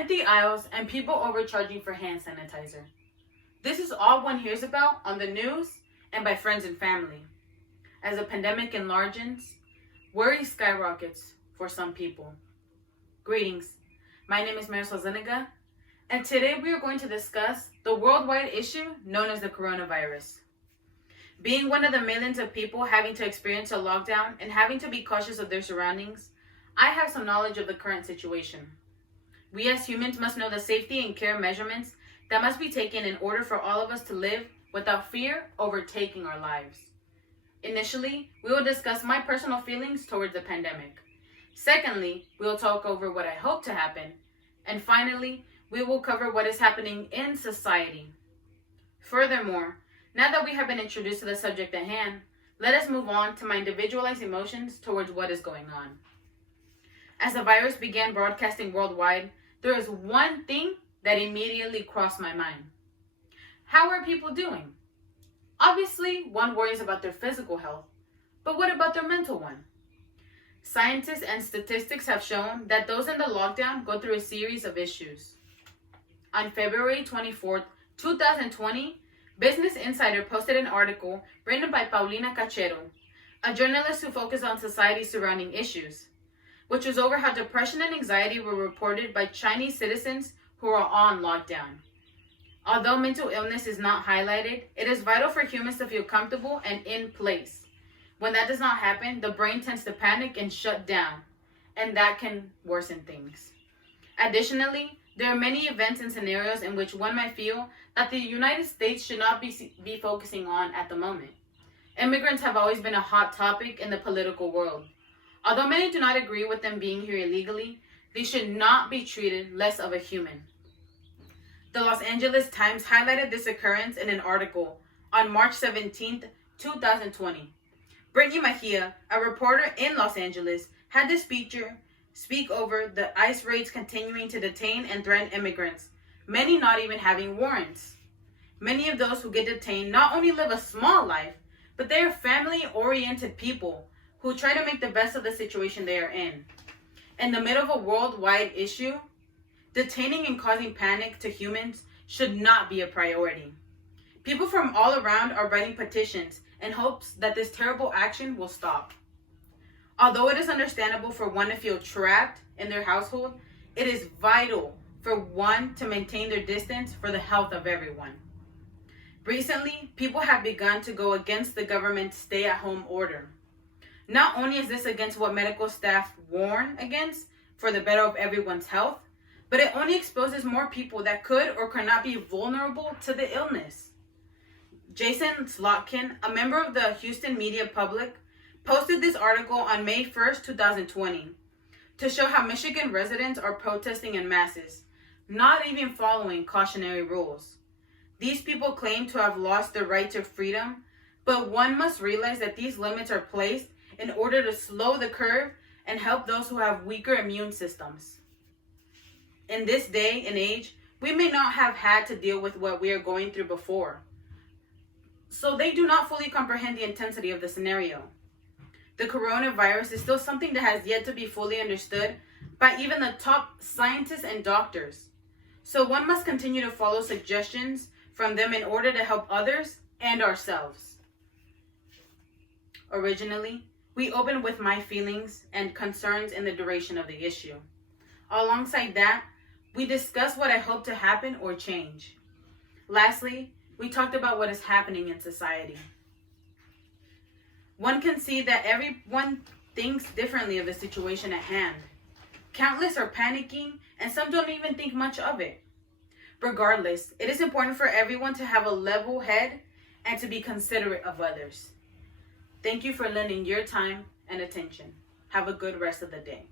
Empty aisles and people overcharging for hand sanitizer. This is all one hears about on the news and by friends and family. As the pandemic enlarges, worry skyrockets for some people. Greetings, my name is Marisol Zuniga, and today we are going to discuss the worldwide issue known as the coronavirus. Being one of the millions of people having to experience a lockdown and having to be cautious of their surroundings, I have some knowledge of the current situation. We as humans must know the safety and care measurements that must be taken in order for all of us to live without fear overtaking our lives. Initially, we will discuss my personal feelings towards the pandemic. Secondly, we will talk over what I hope to happen. And finally, we will cover what is happening in society. Furthermore, now that we have been introduced to the subject at hand, let us move on to my individualized emotions towards what is going on. As the virus began broadcasting worldwide, there is one thing that immediately crossed my mind. How are people doing? Obviously, one worries about their physical health, but what about their mental one? Scientists and statistics have shown that those in the lockdown go through a series of issues. On February 24th, 2020, Business Insider posted an article written by Paulina Cachero, a journalist who focused on society surrounding issues, which was over how depression and anxiety were reported by Chinese citizens who are on lockdown. Although mental illness is not highlighted, it is vital for humans to feel comfortable and in place. When that does not happen, the brain tends to panic and shut down, and that can worsen things. Additionally, there are many events and scenarios in which one might feel that the United States should not be focusing on at the moment. Immigrants have always been a hot topic in the political world. Although many do not agree with them being here illegally, they should not be treated less of a human. The Los Angeles Times highlighted this occurrence in an article on March 17, 2020. Brittany Mejia, a reporter in Los Angeles, had this feature speak over the ICE raids continuing to detain and threaten immigrants, many not even having warrants. Many of those who get detained not only live a small life, but they are family-oriented people who try to make the best of the situation they are in. In the middle of a worldwide issue, detaining and causing panic to humans should not be a priority. People from all around are writing petitions in hopes that this terrible action will stop. Although it is understandable for one to feel trapped in their household, it is vital for one to maintain their distance for the health of everyone. Recently, people have begun to go against the government's stay-at-home order. Not only is this against what medical staff warn against for the better of everyone's health, but it only exposes more people that could or could not be vulnerable to the illness. Jason Slotkin, a member of the Houston Media Public, posted this article on May 1st, 2020, to show how Michigan residents are protesting in masses, not even following cautionary rules. These people claim to have lost their right to freedom, but one must realize that these limits are placed in order to slow the curve and help those who have weaker immune systems. In this day and age, we may not have had to deal with what we are going through before, so they do not fully comprehend the intensity of the scenario. The coronavirus is still something that has yet to be fully understood by even the top scientists and doctors, so one must continue to follow suggestions from them in order to help others and ourselves. Originally, we opened with my feelings and concerns in the duration of the issue. Alongside that, we discussed what I hope to happen or change. Lastly, we talked about what is happening in society. One can see that everyone thinks differently of the situation at hand. Countless are panicking, and some don't even think much of it. Regardless, it is important for everyone to have a level head and to be considerate of others. Thank you for lending your time and attention. Have a good rest of the day.